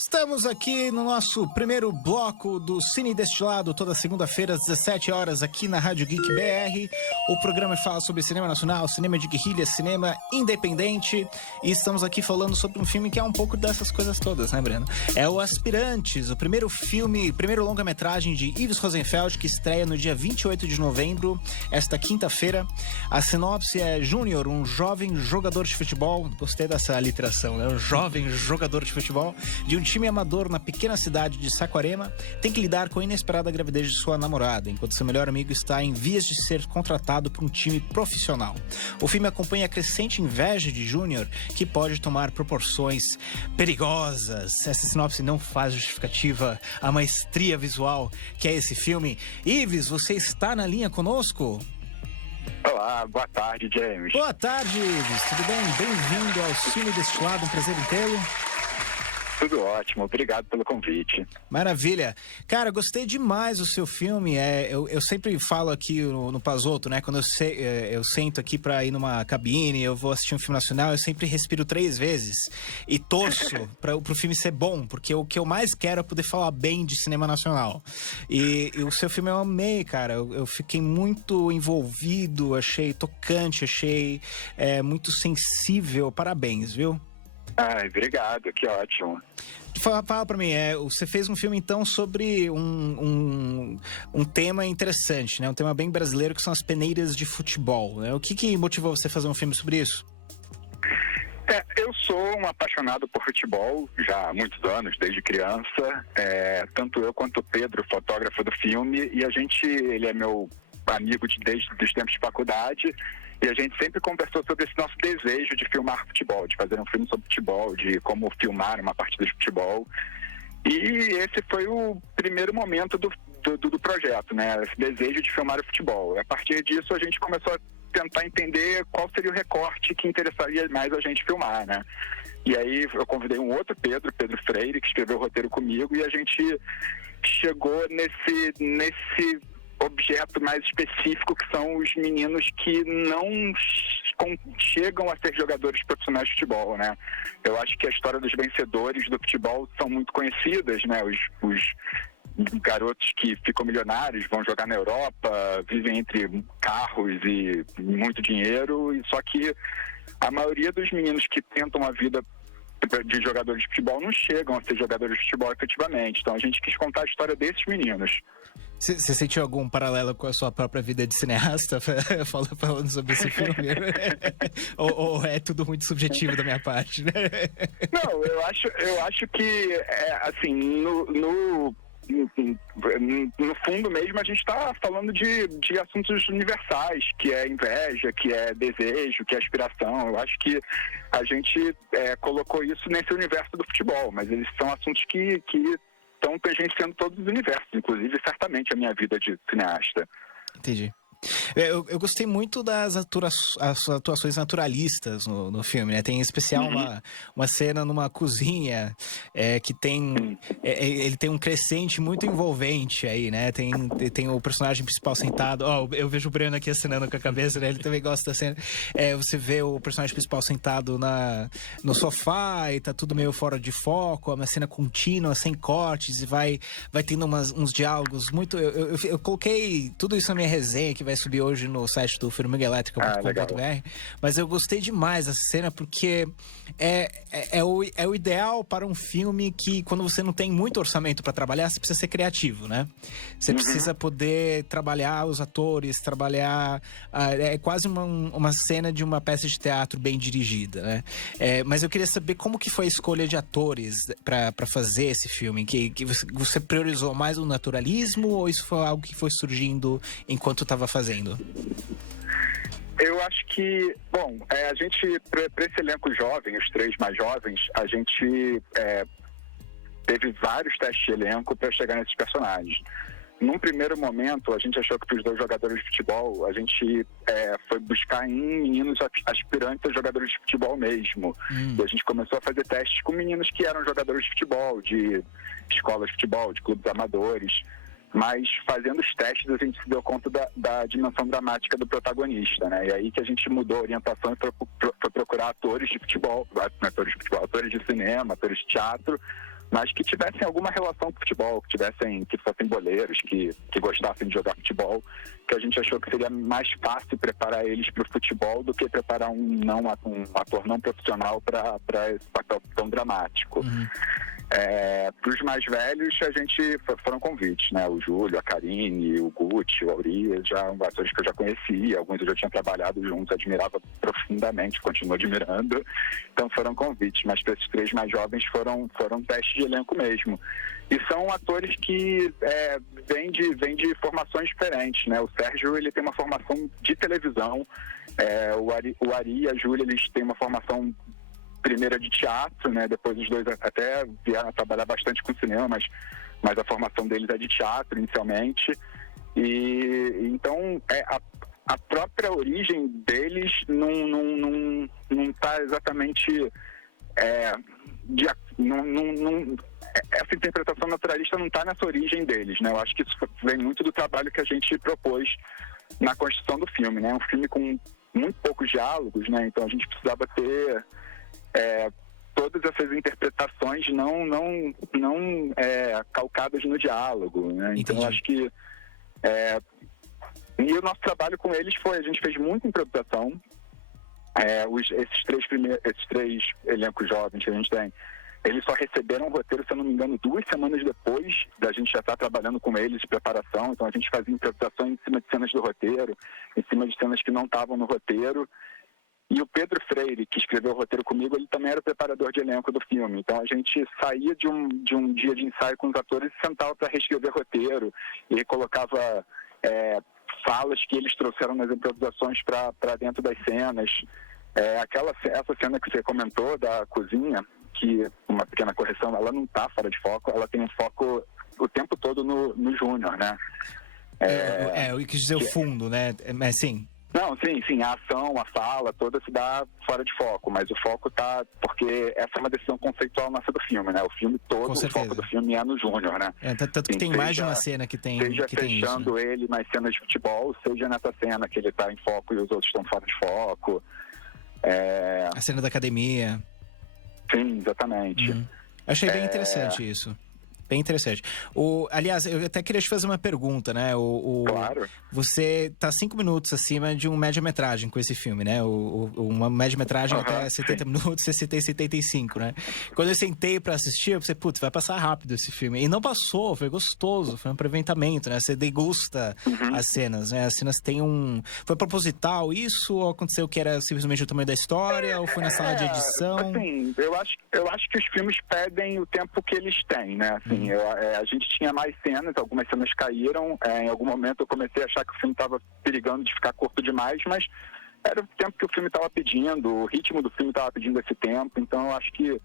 Estamos aqui no nosso primeiro bloco do Cine Destilado, toda segunda-feira às 17 horas aqui na Rádio Geek BR. O programa fala sobre cinema nacional, cinema de guerrilha, cinema independente. E estamos aqui falando sobre um filme que é um pouco dessas coisas todas, né, Breno? É o Aspirantes, o primeiro longa-metragem de Yves Rosenfeld, que estreia no dia 28 de novembro, esta quinta-feira. A sinopse é Júnior, um jovem jogador de futebol, gostei dessa literação, né? Um jovem jogador de futebol de um time amador na pequena cidade de Saquarema tem que lidar com a inesperada gravidez de sua namorada, enquanto seu melhor amigo está em vias de ser contratado por um time profissional. O filme acompanha a crescente inveja de Júnior, que pode tomar proporções perigosas. Essa sinopse não faz justificativa à maestria visual que é esse filme. Ives, você está na linha conosco? Olá, boa tarde, James. Boa tarde, Ives. Tudo bem? Bem-vindo ao Cine Destilado, um prazer em tê-lo. Tudo ótimo, obrigado pelo convite. Maravilha. Cara, gostei demais do seu filme. Eu sempre falo aqui no Pazoto, né? Quando eu sento aqui pra ir numa cabine, eu vou assistir um filme nacional, eu sempre respiro 3 vezes e torço pro filme ser bom, porque o que eu mais quero é poder falar bem de cinema nacional. E o seu filme eu amei, cara. Eu fiquei muito envolvido, achei tocante, achei muito sensível. Parabéns, viu? Ai, obrigado, que ótimo. Fala pra mim, você fez um filme então sobre um tema interessante, né? Um tema bem brasileiro, que são as peneiras de futebol, né? O que motivou você a fazer um filme sobre isso? Eu sou um apaixonado por futebol já há muitos anos, desde criança. Tanto eu quanto o Pedro, fotógrafo do filme, e ele é meu amigo desde os tempos de faculdade. E a gente sempre conversou sobre esse nosso desejo de filmar futebol, de fazer um filme sobre futebol, de como filmar uma partida de futebol. E esse foi o primeiro momento do projeto, né? Esse desejo de filmar o futebol. E a partir disso a gente começou a tentar entender qual seria o recorte que interessaria mais a gente filmar, né? E aí eu convidei um outro Pedro Freire, que escreveu o roteiro comigo, e a gente chegou nesse objeto mais específico, que são os meninos que não chegam a ser jogadores profissionais de futebol, né? Eu acho que a história dos vencedores do futebol são muito conhecidas, né? Os garotos que ficam milionários, vão jogar na Europa, vivem entre carros e muito dinheiro, e só que a maioria dos meninos que tentam a vida de jogadores de futebol não chegam a ser jogadores de futebol efetivamente. Então a gente quis contar a história desses meninos. Você sentiu algum paralelo com a sua própria vida de cineasta falando sobre esse filme? ou é tudo muito subjetivo da minha parte, né? Não, eu acho que, assim, no fundo mesmo a gente está falando de assuntos universais, que é inveja, que é desejo, que é aspiração. Eu acho que a gente colocou isso nesse universo do futebol, mas eles são assuntos que estão tangenciando todos os universos, inclusive certamente a minha vida de cineasta. Entendi. Eu gostei muito das atuações naturalistas no filme, né? Tem em especial uma cena numa cozinha que tem... ele tem um crescente muito envolvente aí, né? Tem o personagem principal sentado... eu vejo o Breno aqui acenando com a cabeça, né? Ele também gosta da cena. Você vê o personagem principal sentado no sofá e tá tudo meio fora de foco, é uma cena contínua, sem cortes, e vai tendo uns diálogos muito... Eu coloquei tudo isso na minha resenha, que vai subir hoje no site do formigaelétrica.com.br, mas eu gostei demais dessa cena porque é o ideal para um filme que, quando você não tem muito orçamento para trabalhar, você precisa ser criativo, né? Você precisa poder trabalhar os atores, é quase uma cena de uma peça de teatro bem dirigida, né? Mas eu queria saber como que foi a escolha de atores para fazer esse filme, que você priorizou mais o naturalismo, ou isso foi algo que foi surgindo enquanto estava fazendo? Eu acho que, a gente, para esse elenco jovem, os 3 mais jovens, a gente teve vários testes de elenco para chegar nesses personagens. Num primeiro momento, a gente achou que para os 2 jogadores de futebol, a gente foi buscar em meninos aspirantes a jogadores de futebol mesmo. E a gente começou a fazer testes com meninos que eram jogadores de futebol, de escolas de futebol, de clubes amadores. Mas fazendo os testes a gente se deu conta da dimensão dramática do protagonista, né? E aí que a gente mudou a orientação e foi procurar atores de cinema, atores de teatro, mas que tivessem alguma relação com futebol, que fossem boleiros, que gostassem de jogar futebol, que a gente achou que seria mais fácil preparar eles para o futebol do que preparar um ator não profissional para esse papel tão dramático. Para os mais velhos, a gente foram convites, né? O Júlio, a Karine, o Gucci, o Auri, já atores que eu já conhecia, alguns eu já tinha trabalhado juntos, admirava profundamente, continuo admirando, então foram convites, mas para esses 3 mais jovens foram testes de elenco mesmo. E são atores que vêm de formações diferentes, né? O Sérgio, ele tem uma formação de televisão, o Ari e a Júlia, eles têm uma formação primeira de teatro, né? Depois os dois até vieram a trabalhar bastante com cinema, mas a formação deles é de teatro inicialmente. E então a própria origem deles não está exatamente essa interpretação naturalista não está nessa origem deles, né? Eu acho que isso vem muito do trabalho que a gente propôs na construção do filme, né? Um filme com muito poucos diálogos, né? Então a gente precisava ter todas essas interpretações não calcadas no diálogo, né? Então eu acho que e o nosso trabalho com eles a gente fez muita improvisação. Esses três elencos jovens que a gente tem, eles só receberam o roteiro, se eu não me engano, 2 semanas depois da gente já estar trabalhando com eles de preparação. Então a gente fazia improvisação em cima de cenas do roteiro, em cima de cenas que não estavam no roteiro. E o Pedro Freire, que escreveu o roteiro comigo, ele também era o preparador de elenco do filme. Então a gente saía de um dia de ensaio com os atores e sentava para reescrever roteiro e colocava falas que eles trouxeram nas improvisações para dentro das cenas. Essa cena que você comentou da cozinha, que uma pequena correção, ela não está fora de foco, ela tem um foco o tempo todo no Júnior, né? Eu quis dizer o fundo, né? Mas sim. Não, sim, a ação, a fala, toda se dá fora de foco, mas o foco tá, porque essa é uma decisão conceitual nossa do filme, né? O filme todo, o foco do filme é no Júnior, né? Tanto que tem mais de uma cena que tem seja que tem fechando isso, né? ele nas cenas de futebol, seja nessa cena que ele tá em foco e os outros estão fora de foco. A cena da academia. Sim, exatamente. Achei bem interessante isso. Bem interessante. Aliás, eu até queria te fazer uma pergunta, né? Claro. Você tá 5 minutos acima de um média-metragem com esse filme, né? Uma média-metragem até 70 minutos, você tem 75, né? Quando eu sentei pra assistir, eu pensei, putz, vai passar rápido esse filme. E não passou, foi gostoso, foi um aproveitamente, né? Você degusta as cenas, né? As cenas têm Foi proposital isso? Ou aconteceu que era simplesmente o tamanho da história? Ou foi na sala de edição? Assim, eu acho que os filmes pedem o tempo que eles têm, né? Assim, a gente tinha mais cenas, algumas cenas caíram. Em algum momento eu comecei a achar que o filme estava perigando de ficar curto demais, mas era o tempo que o filme estava pedindo, o ritmo do filme estava pedindo esse tempo, então eu acho que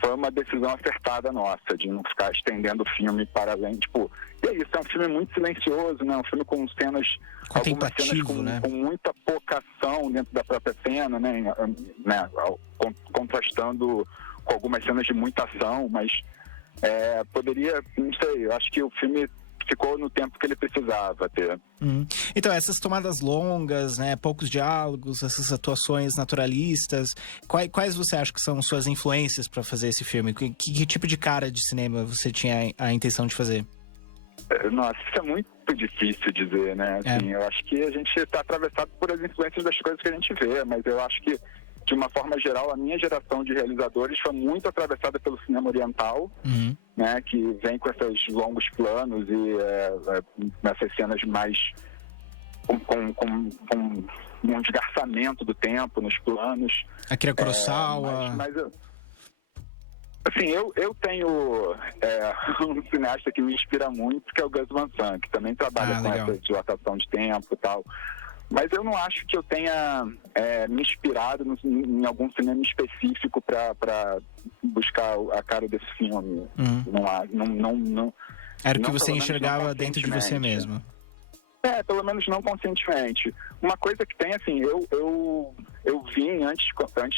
foi uma decisão acertada nossa, de não ficar estendendo o filme para além, e é isso, é um filme muito silencioso, né? Um filme com cenas, algumas cenas com muita pouca ação dentro da própria cena, né? Contrastando com algumas cenas de muita ação, mas poderia, não sei, eu acho que o filme ficou no tempo que ele precisava ter. Então, essas tomadas longas, né, poucos diálogos, essas atuações naturalistas, quais você acha que são suas influências para fazer esse filme? Que tipo de cara de cinema você tinha a intenção de fazer? Nossa, isso é muito difícil dizer, né? Assim, eu acho que a gente está atravessado por as influências das coisas que a gente vê, mas eu acho que, de uma forma geral, a minha geração de realizadores foi muito atravessada pelo cinema oriental, né, que vem com esses longos planos e nessas cenas mais com um desgarçamento do tempo nos planos. Akira Kurosawa. Assim, eu tenho um cineasta que me inspira muito, que é o Gus Van Sant, que também trabalha com essa dilatação de tempo e tal. Mas eu não acho que eu tenha me inspirado em algum cinema específico para buscar a cara desse filme. Não. Era o que você enxergava dentro de você mesmo. Pelo menos não conscientemente. Uma coisa que tem, assim, eu vim, antes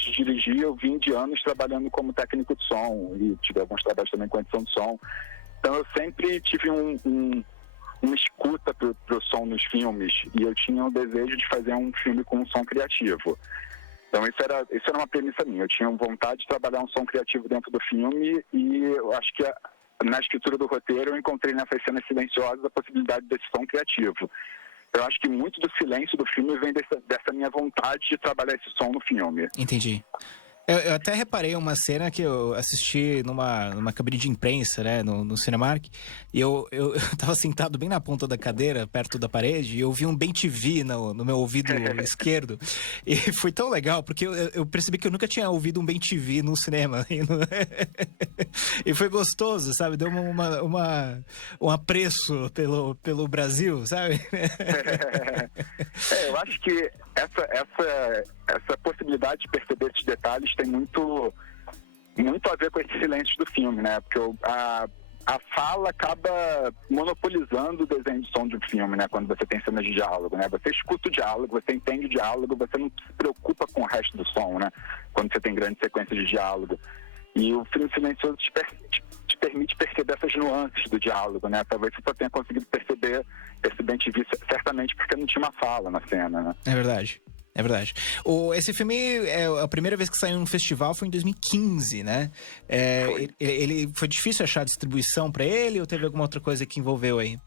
de dirigir, eu vim de anos trabalhando como técnico de som e tive alguns trabalhos também com edição de som. Então eu sempre tive uma escuta pro som nos filmes, e eu tinha o desejo de fazer um filme com um som criativo. Então isso era uma premissa minha. Eu tinha vontade de trabalhar um som criativo dentro do filme e eu acho que na escritura do roteiro eu encontrei nessas cenas silenciosas a possibilidade desse som criativo. Eu acho que muito do silêncio do filme vem dessa minha vontade de trabalhar esse som no filme. Entendi. Eu até reparei uma cena que eu assisti numa cabine de imprensa, né, no Cinemark, e eu tava sentado bem na ponta da cadeira, perto da parede, e eu vi um bem-TV no meu ouvido esquerdo, e foi tão legal, porque eu percebi que eu nunca tinha ouvido um bem-TV no cinema, e foi gostoso, sabe, deu um apreço pelo Brasil, sabe? Eu acho que essa possibilidade de perceber esses detalhes tem muito a ver com esses silêncios do filme, né? Porque a fala acaba monopolizando o desenho de som de um filme, né? Quando você tem cenas de diálogo, né? Você escuta o diálogo, você entende o diálogo, você não se preocupa com o resto do som, né? Quando você tem grandes sequências de diálogo. E o filme silencioso te permite perceber essas nuances do diálogo, né? Talvez você só tenha conseguido perceber esse bem-te-vi certamente porque não tinha uma fala na cena, né? É verdade. É verdade. Esse filme, a primeira vez que saiu num festival foi em 2015, né? Ele foi difícil achar distribuição pra ele ou teve alguma outra coisa que envolveu aí?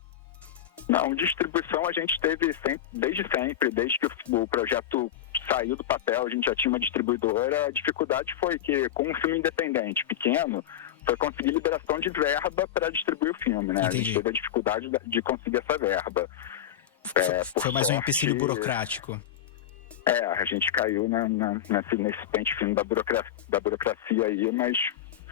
Não, distribuição a gente teve desde sempre, desde que o projeto saiu do papel, a gente já tinha uma distribuidora. A dificuldade foi que, com um filme independente pequeno, foi conseguir liberação de verba para distribuir o filme, né? Entendi. A gente teve a dificuldade de conseguir essa verba. Foi mais um empecilho burocrático. A gente caiu nesse pente fino da burocracia aí, mas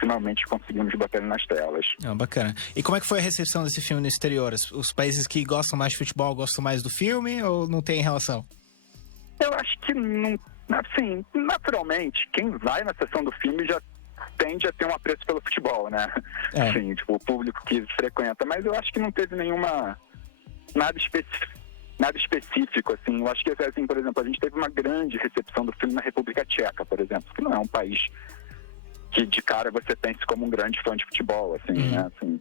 finalmente conseguimos bater nas telas. Bacana. E como é que foi a recepção desse filme no exterior? Os países que gostam mais de futebol gostam mais do filme ou não tem relação? Eu acho que, não, assim, naturalmente, quem vai na sessão do filme já tende a ter um apreço pelo futebol, né? Assim, tipo, o público que frequenta. Mas eu acho que não teve nada específico, assim. Eu acho que, assim, por exemplo, a gente teve uma grande recepção do filme na República Tcheca, por exemplo, que não é um país que de cara você pense como um grande fã de futebol, assim, né? Assim,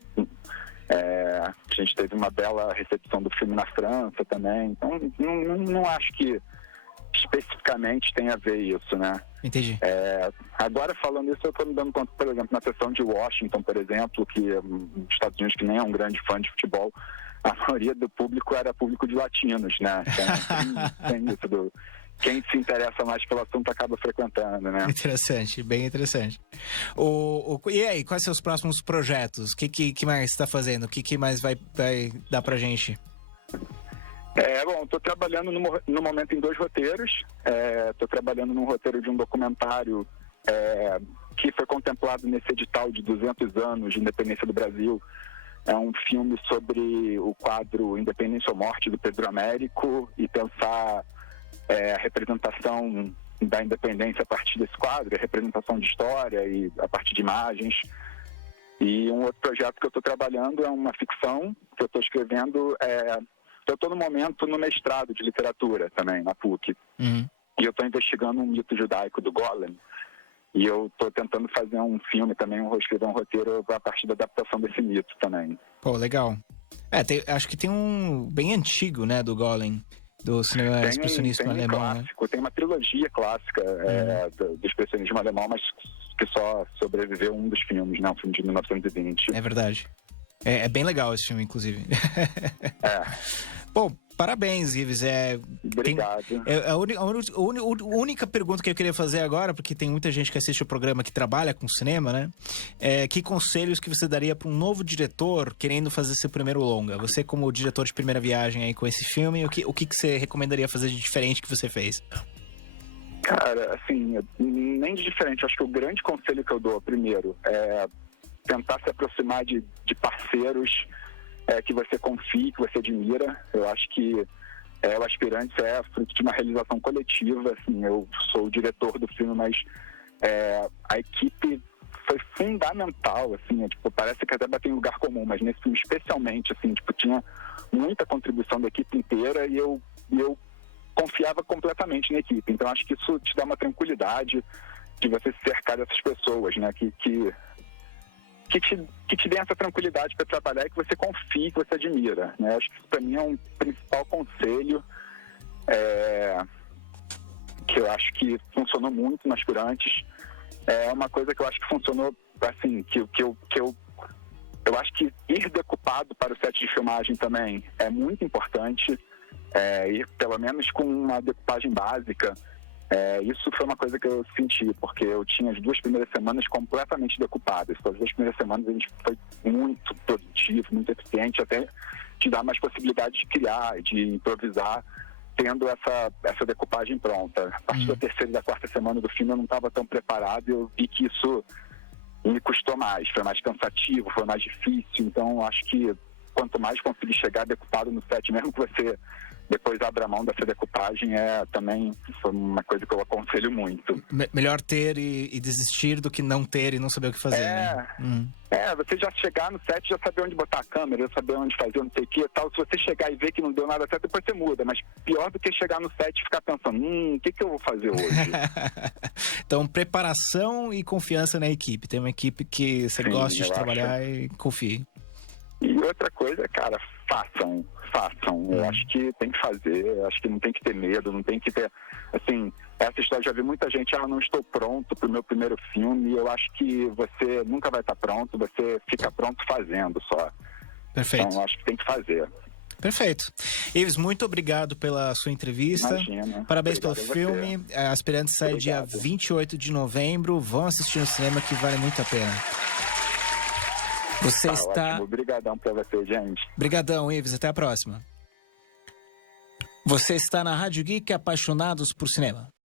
a gente teve uma bela recepção do filme na França também, então não acho que especificamente tem a ver isso, né? Entendi. Agora, falando isso, eu estou me dando conta, por exemplo, na sessão de Washington, por exemplo, que os Estados Unidos, que nem é um grande fã de futebol, a maioria do público era público de latinos, né? Então, tem isso quem se interessa mais pelo assunto acaba frequentando, né? Interessante, bem interessante. E aí, quais são os próximos projetos? O que mais você está fazendo? O que mais vai dar pra gente? Bom, estou trabalhando no momento em 2 roteiros. Estou trabalhando num roteiro de um documentário que foi contemplado nesse edital de 200 anos de independência do Brasil. É um filme sobre o quadro Independência ou Morte do Pedro Américo e pensar a representação da independência a partir desse quadro, a representação de história e a partir de imagens. E um outro projeto que eu estou trabalhando é uma ficção que eu estou escrevendo. Eu estou no momento no mestrado de literatura também, na PUC. E eu estou investigando um mito judaico do Golem. E eu estou tentando fazer um filme também, escrever um roteiro a partir da adaptação desse mito também. Pô, legal. Acho que tem um bem antigo, né, do Golem, do cinema expressionismo alemão, clássico, né? Tem uma trilogia clássica do expressionismo alemão, mas que só sobreviveu um dos filmes, né? Um filme de 1920. É verdade. É bem legal esse filme, inclusive. Bom, parabéns, Ives. Obrigado. A única pergunta que eu queria fazer agora, porque tem muita gente que assiste o programa que trabalha com cinema, né? Que conselhos que você daria para um novo diretor querendo fazer seu primeiro longa? Você, como diretor de primeira viagem aí com esse filme, o que você recomendaria fazer de diferente que você fez? Cara, assim, nem de diferente. Acho que o grande conselho que eu dou, primeiro, é tentar se aproximar de parceiros que você confie, que você admira. Eu acho que o Aspirantes é fruto de uma realização coletiva. Assim, eu sou o diretor do filme, mas a equipe foi fundamental. Assim, parece que até bateu em lugar comum, mas nesse filme especialmente, assim, tinha muita contribuição da equipe inteira e eu confiava completamente na equipe. Então acho que isso te dá uma tranquilidade de você se cercar dessas pessoas, né? Que te dê essa tranquilidade para trabalhar e que você confie, que você admira, né? Acho que isso para mim é um principal conselho que eu acho que funcionou muito nas Tirantes. É uma coisa que eu acho que funcionou, assim, que eu acho que ir decupado para o set de filmagem também é muito importante, ir pelo menos com uma decupagem básica. Isso foi uma coisa que eu senti, porque eu tinha as 2 primeiras semanas completamente decupadas. As 2 primeiras semanas a gente foi muito produtivo, muito eficiente, até te dar mais possibilidade de criar, de improvisar, tendo essa decupagem pronta. A partir da 3ª e da 4ª semana do filme eu não estava tão preparado e eu vi que isso me custou mais, foi mais cansativo, foi mais difícil. Então acho que quanto mais conseguir chegar decupado no set, mesmo que você depois abra mão dessa decupagem, também foi uma coisa que eu aconselho muito. Melhor ter e desistir do que não ter e não saber o que fazer, né? Você já chegar no set, já saber onde botar a câmera, já saber onde fazer, não sei o que e tal. Se você chegar e ver que não deu nada certo, depois você muda. Mas pior do que chegar no set e ficar pensando, o que eu vou fazer hoje? Então, preparação e confiança na equipe. Tem uma equipe que você gosta de trabalhar e confie. E outra coisa, cara, façam. Eu acho que tem que fazer, eu acho que não tem que ter medo, não tem que ter, assim, essa história, já vi muita gente, não estou pronto pro meu primeiro filme, e eu acho que você nunca vai estar pronto, você fica pronto fazendo só. Perfeito. Então, eu acho que tem que fazer. Perfeito. Ives, muito obrigado pela sua entrevista. Imagina. Parabéns Obrigado pelo filme. A Aspirantes sai dia 28 de novembro. Vão assistir no cinema que vale muito a pena. Você está... Ótimo. Obrigadão pra você, gente. Obrigadão, Ives. Até a próxima. Você está na Rádio Geek, apaixonados por cinema.